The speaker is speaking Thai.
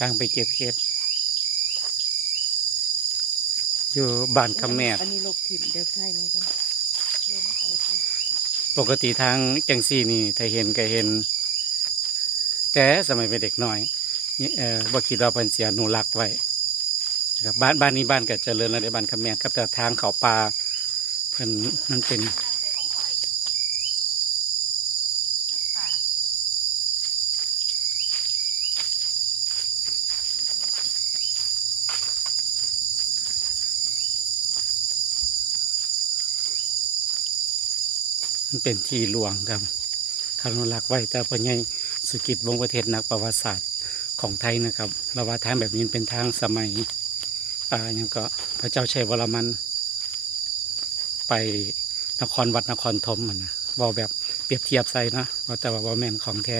ทางไปเก็บเห็ดอยู่บ้านคำแมบอันนี้ลบถิ่นเดี๋ยวใช่ไหมกันปกติทางจังซี่นี่ถ้าเห็นก็เห็น แต่สมัยเป็นเด็กน้อยนี่เออบ่คิดว่าเพิ่นเสียอนุรักษ์ไว้นะครับบ้านบ้านนี้บ้านก็เจริญแล้วในบ้านคำแมนครับแต่ทางเขาป่าเพิ่นมันเป็น มันเป็นที่หลวงครับคารุรักไว้แต่ปัญญสุกิจวงประเทศนักประวัติศาสตร์ของไทยนะครับเราว่าทางแบบนี้เป็นทางสมัยอ่ายังก็พระเจ้าชัยวรมัน ไปนครวัดนครธมนะบอแบบเปรียบเทียบใส่นะว่าแต่ว่าบอแม่นของแท้